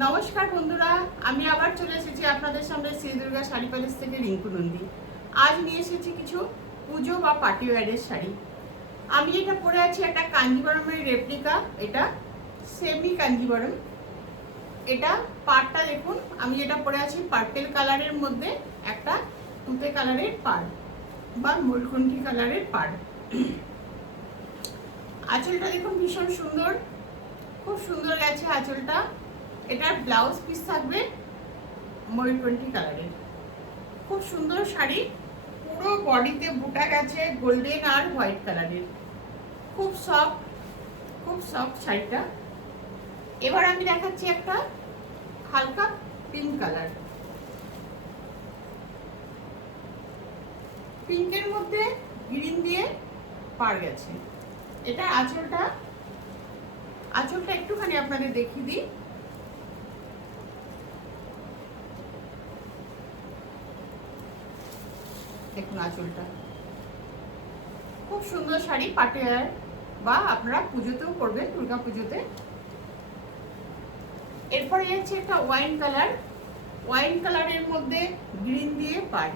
নমস্কার বন্ধুরা, আমি আবার চলে এসেছি আপনাদের সামনে শ্রী দুর্গা শাড়ি প্যালেস থেকে রিঙ্কু নন্দী। আজ নিয়ে এসেছি কিছু পুজো বা পার্টি ওয়্যারের শাড়ি। আমি এটা পরে আছি একটা কাঞ্জিবরমের রেপ্লিকা, এটা সেমি কাঞ্জিবরম। এটা পাড়টা দেখুন, আমি যেটা পরে আছি পার্পেল কালারের মধ্যে একটা তুতে কালারের পাড় বা ময়ূরকণ্ঠী কালারের পাড়। আঁচলটা দেখুন ভীষণ সুন্দর, খুব সুন্দর গেছে আঁচলটা। এটার ব্লাউজ পিস থাকবে ময়ূরকণ্ঠী কালারের, খুব সুন্দর শাড়ি। পুরো বডিতে বুটা গেছে গোল্ডেন আর হোয়াইট কালারের, খুব সফট শাড়িটা। এবার আমি দেখাচ্ছি একটা হালকা পিঙ্ক কালার, পিঙ্কের মধ্যে গ্রিন দিয়ে পাড় গেছে। এটা আঁচলটা একটুখানি আপনাদের দেখিয়ে দিই। দেখুন আঁচলটা, খুব সুন্দর শাড়ি, পার্টি ওয়্যার বা আপনারা পুজোতেও করবেন, দুর্গা পুজোতে। এরপরে যাচ্ছে একটা ওয়াইন কালারের মধ্যে গ্রিন দিয়ে পাড়।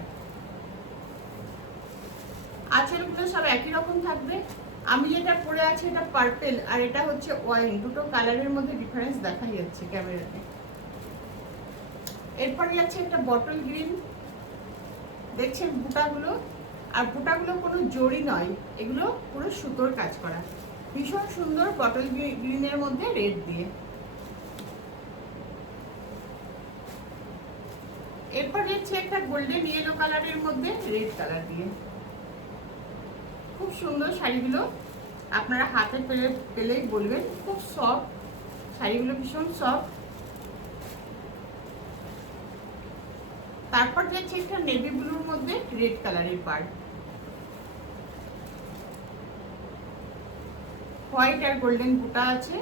আঁচলগুলো সব একই রকম থাকবে। আমি যেটা পরে আছি এটা পার্পেল আর এটা হচ্ছে ওয়াইন, দুটো কালারের মধ্যে ডিফারেন্স দেখা যাচ্ছে ক্যামেরাতে। এরপরে যাচ্ছে একটা বটল গ্রিন, দেখছেন বুটাগুলো, আর বুটাগুলো কোনো জড়ি নয়, এগুলো পুরো সুতোর কাজ করা, ভীষণ সুন্দর বটল গ্রিনের মধ্যে রেড দিয়ে। এরপর যাচ্ছে একটা গোল্ডেন ইয়েলো কালারের মধ্যে রেড কালার দিয়ে। খুব সুন্দর শাড়িগুলো, আপনারা হাতে পেলেই বলবেন, খুব সফট শাড়িগুলো, ভীষণ সফট। তারপর যাচ্ছে একটা নেভি ব্লুর মধ্যে রেড কালারের পাড়, হোয়াইট আর গোল্ডেন বুটা আছে।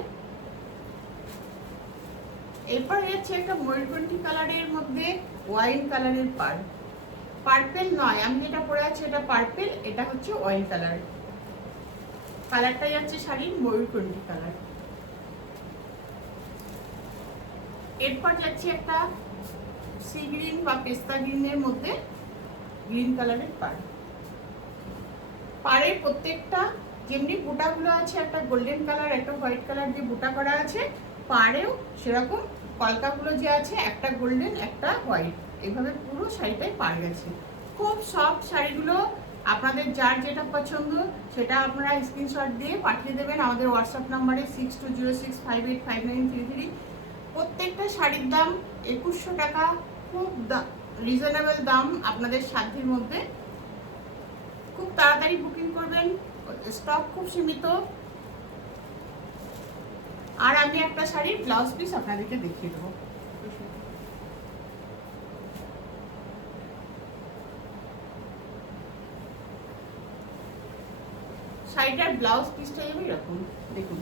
এরপর যাচ্ছে একটা ময়ূরকণ্ঠী কালারের মধ্যে ওয়াইন কালারের পাড়, পার্পেল নয়, আমি যেটা পরে আছি এটা পার্পেল, এটা হচ্ছে ওয়াইন কালার। কালারটা যাচ্ছে শাড়ির ময়ূরকণ্ঠী কালার। এরপর যাচ্ছে একটা সি গ্রিন বা পেস্তা গ্রিনের মধ্যে গ্রিন কালারের পাড়। পাড়ের প্রত্যেকটা যেমনি বুটাগুলো আছে, একটা গোল্ডেন কালার একটা হোয়াইট কালার দিয়ে বুটা করা আছে, পাড়েও সেরকম কলকাগুলো যে আছে, একটা গোল্ডেন একটা হোয়াইট, এইভাবে পুরো শাড়িটাই পাড় গেছে। খুব সফট শাড়িগুলো, আপনাদের যার যেটা পছন্দ সেটা আপনারা স্ক্রিনশট দিয়ে পাঠিয়ে দেবেন আমাদের হোয়াটসঅ্যাপ নাম্বারে 6206585933। প্রত্যেকটা শাড়ির দাম 2100 টাকা, খুব রিজনেবল দাম, আপনাদের সাধ্যের মধ্যে। খুব তাড়াতাড়ি বুকিং করবেন, স্টক খুব সীমিত। আর আমি একটা শাড়ির ব্লাউজ পিস আপনাদেরকে দেখিয়ে দেবো। শাড়িটার ব্লাউজ পিসটা যাবে এরকম, দেখুন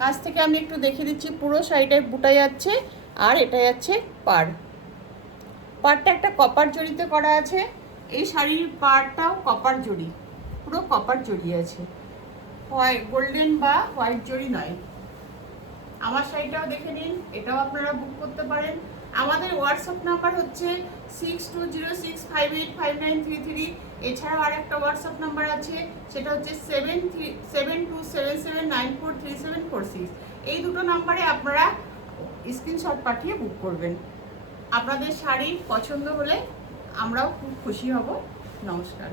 কাছ থেকে আমি একটু দেখিয়ে দিচ্ছি। পুরো শাড়িটায় বুটা যাচ্ছে আর এটা যাচ্ছে পাড়টা একটা কপার জড়িতে করা আছে। এই শাড়ির পাড়টাও কপার জড়ি, পুরো কপার জড়ি আছে, গোল্ডেন বা হোয়াইট জড়ি নয়। আমার শাড়িটাও দেখে নিন, এটাও আপনারা বুক করতে পারেন। আমাদের হোয়াটসঅ্যাপ নাম্বার হচ্ছে 6206585933। এছাড়াও আর একটা হোয়াটসঅ্যাপ নাম্বার আছে, সেটা হচ্ছে 7277943746। এই দুটো নাম্বারে আপনারা স্ক্রিনশট পাঠিয়ে বুক করবেন। আপনাদের শাড়ি পছন্দ হলে আমরাও খুব খুশি হব। নমস্কার।